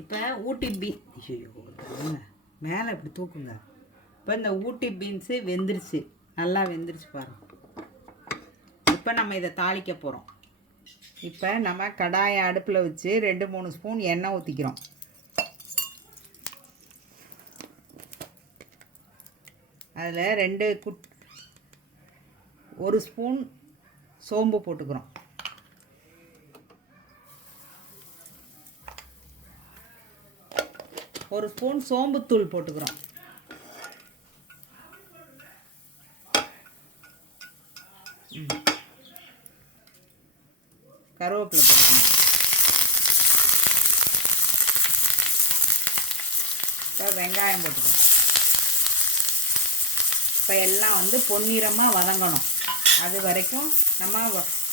இப்போ ஊட்டி ஐயோ மேலே இப்படி தூக்குங்க. இப்போ இந்த ஊட்டி பீன்ஸு வெந்துருச்சு, நல்லா வெந்துருச்சு பாருங்க. இப்போ நம்ம இதை தாளிக்க போகிறோம். இப்போ நம்ம கடாயை அடுப்பில் வச்சு 2-3 ஸ்பூன் எண்ணெய் ஊற்றிக்கிறோம். அதில் 1 ஸ்பூன் சோம்பு போட்டுக்கிறோம். ஒரு ஸ்பூன் சோம்புத்தூள் போட்டுக்கிறோம். கருவேப்பிலை போட்டுக்கணும். இப்போ வெங்காயம் போட்டுக்கணும். இப்போ எல்லாம் வந்து பொன்னிறமாக வதங்கணும். அது வரைக்கும் நம்ம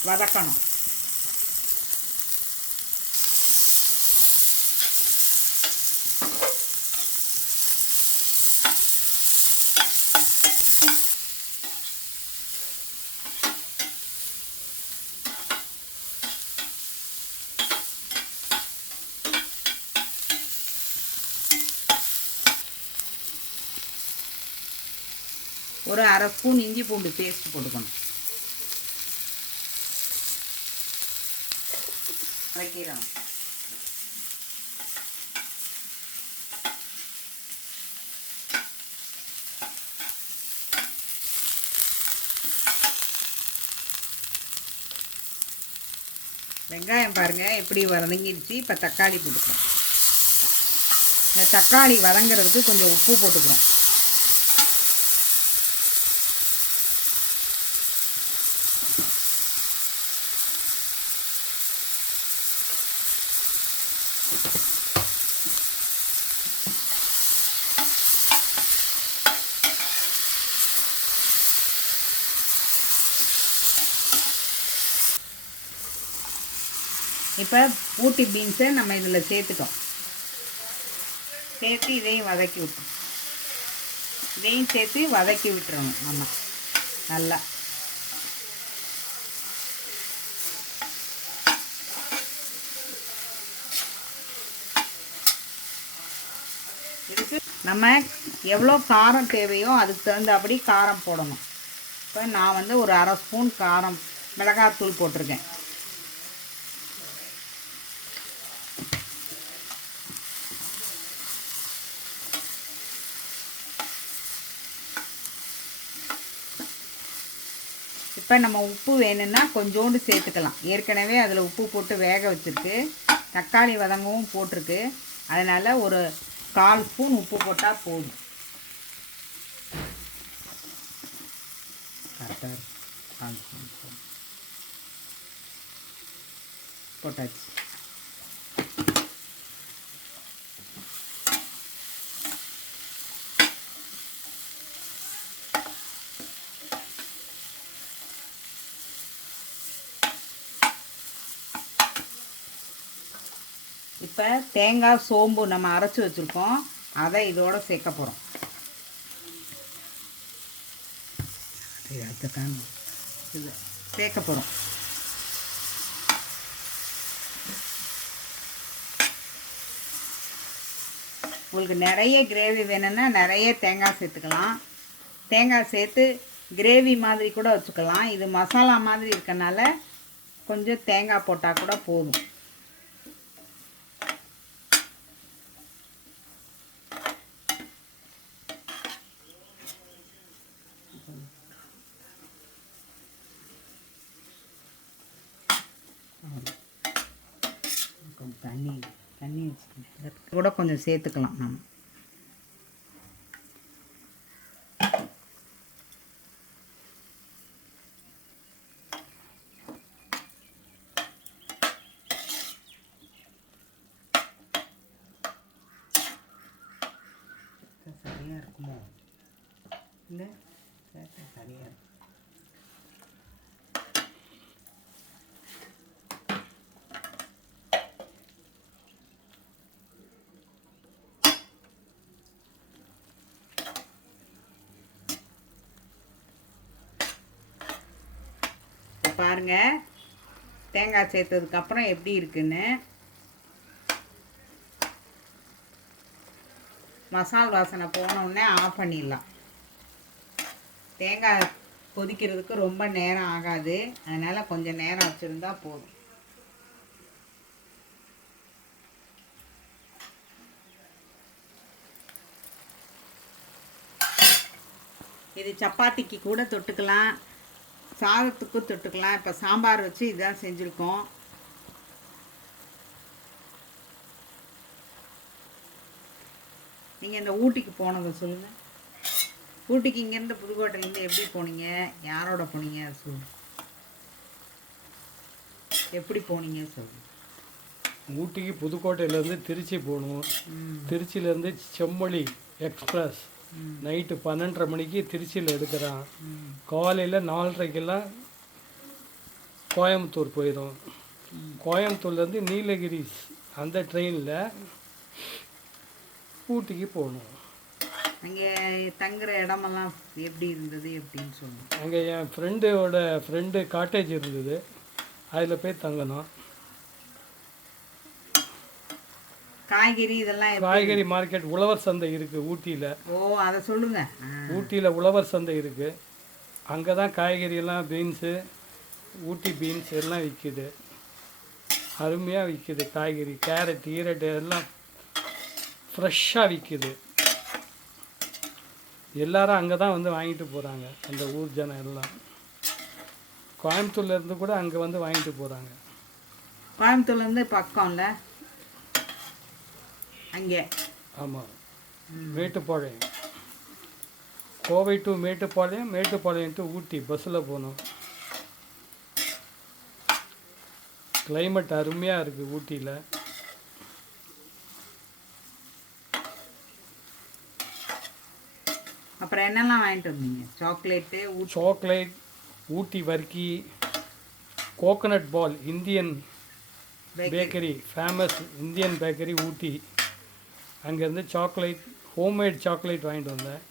வதக்கணும். ஒரு 1/2 ஸ்பூன் இஞ்சி பூண்டு பேஸ்ட் போட்டுக்கணும். வைக்கிறோம். வெங்காயம் பாருங்கள் எப்படி வதங்கிடுச்சு. இப்போ தக்காளி போட்டுக்கிறோம். இந்த தக்காளி வதங்கிறதுக்கு கொஞ்சம் உப்பு போட்டுக்கிறோம். இப்போ ஊட்டி பீன்ஸை நம்ம இதில் சேர்த்துட்டோம். சேர்த்து இதையும் வதக்கி விட்டோம். இதையும் சேர்த்து வதக்கி விட்டுறணும் நம்ம நல்லா. இதுக்கு நம்ம எவ்வளோ காரம் தேவையோ அதுக்கு தகுந்தபடி காரம் போடணும். இப்போ நான் வந்து ஒரு 1/2 ஸ்பூன் காரம் மிளகாத்தூள் போட்டிருக்கேன். இப்போ நம்ம உப்பு வேணும்னா கொஞ்சோண்டு சேர்த்துக்கலாம். ஏற்கனவே அதில் உப்பு போட்டு வேக வச்சுருக்கு, தக்காளி வதங்கவும் போட்டிருக்கு. அதனால் ஒரு 1/4 ஸ்பூன் உப்பு போட்டால் போதும். கரெக்டாக 1/4 ஸ்பூன் போட்டாச்சு. இப்போ தேங்காய் சோம்பு நம்ம அரைச்சி வச்சுருக்கோம், அதை இதோடு சேர்க்க போகிறோம். இது சேர்க்க போகிறோம். உங்களுக்கு நிறைய கிரேவி வேணும்னா நிறைய தேங்காய் சேர்த்துக்கலாம். தேங்காய் சேர்த்து கிரேவி மாதிரி கூட வச்சுக்கலாம். இது மசாலா மாதிரி இருக்கனால கொஞ்சம் தேங்காய் போட்டால் கூட போதும். தண்ணி கூட கொஞ்சம் சேர்த்துக்கலாம் நம்ம. சரியாக இருக்குமோ இல்லை? சரியாக இருக்கும். பாருங்கள் தேங்காய் சேர்த்ததுக்கப்புறம் எப்படி இருக்குன்னு. மசால் வாசனை போனோடனே ஆஃப் பண்ணிடலாம். தேங்காய் கொதிக்கிறதுக்கு ரொம்ப நேரம் ஆகாது, அதனால் கொஞ்சம் நேரம் வச்சுருந்தா போதும். இது சப்பாத்திக்கு கூட தொட்டுக்கலாம், சாதத்துக்கும் தொட்டுக்கலாம். இப்போ சாம்பார் வச்சு இதான் செஞ்சுருக்கோம். நீங்கள் இந்த ஊட்டிக்கு போனதை சொல்லுங்கள். ஊட்டிக்கு இங்கேருந்து புதுக்கோட்டையிலேருந்து எப்படி போனீங்க, யாரோட போனீங்க அது சொல்லுங்கள். எப்படி போனீங்க சொல்லுங்கள். ஊட்டிக்கு புதுக்கோட்டையிலேருந்து திருச்சி போகணும். திருச்சியிலேருந்து செம்மொழி எக்ஸ்பிரஸ் நைட்டு 12:30 மணிக்கு திருச்சியில் எடுக்கிறான். காலையில் 4:30க்கெல்லாம் கோயம்புத்தூர் போயிடும். கோயம்புத்தூர்லேருந்து நீலகிரிஸ் அந்த ட்ரெயினில் ஊட்டிக்கு போகணும். அங்கே தங்குற இடமெல்லாம் எப்படி இருந்தது எப்படின்னு சொல்லுங்கள். அங்கே என் ஃப்ரெண்டு காட்டேஜ் இருந்தது, அதில் போய் தங்கணும். காய்கறி இதெல்லாம் காய்கறி மார்க்கெட் உழவர் சந்தை இருக்குது ஊட்டியில். ஓ, அதை சொல்லுங்கள். ஊட்டியில் உழவர் சந்தை இருக்குது. அங்கே தான் காய்கறியெல்லாம் பீன்ஸு, ஊட்டி பீன்ஸ் எல்லாம் விற்கிது. அருமையாக விற்கிது காய்கறி. கேரட் ஈரட் எல்லாம் ஃப்ரெஷ்ஷாக விற்கிது. எல்லாரும் அங்கே தான் வந்து வாங்கிட்டு போகிறாங்க, அந்த ஊர் ஜனம் எல்லாம். கோயம்புத்தூர்லேருந்து கூட அங்கே வந்து வாங்கிட்டு போகிறாங்க. கோயம்புத்தூர்லேருந்து பக்கம்ல அங்கே. ஆமாம், மேட்டுப்பாளையம். கோவை டு மேட்டுப்பாளையம், மேட்டுப்பாளையம் டு ஊட்டி பஸ்ஸில் போகணும். கிளைமேட் அருமையாக இருக்குது ஊட்டியில். அப்புறம் என்னெல்லாம் வாங்கிட்டு வந்தீங்க? சாக்லேட், ஊட்டி வர்க்கி, கோகனட் பால், Indian bakery, famous Indian bakery Ooty. அங்கேருந்து சாக்லேட், ஹோம்மேட் சாக்லேட் வாங்கிட்டு வந்தேன்.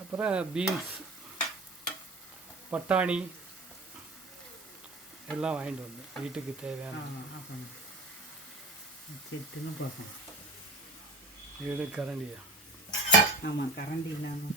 அப்புறம் பீன்ஸ், பட்டாணி எல்லாம் வாங்கிட்டு வந்தேன் வீட்டுக்கு தேவையான. வீடு கரண்டியா? ஆமாம், கரண்டி இல்லாமல்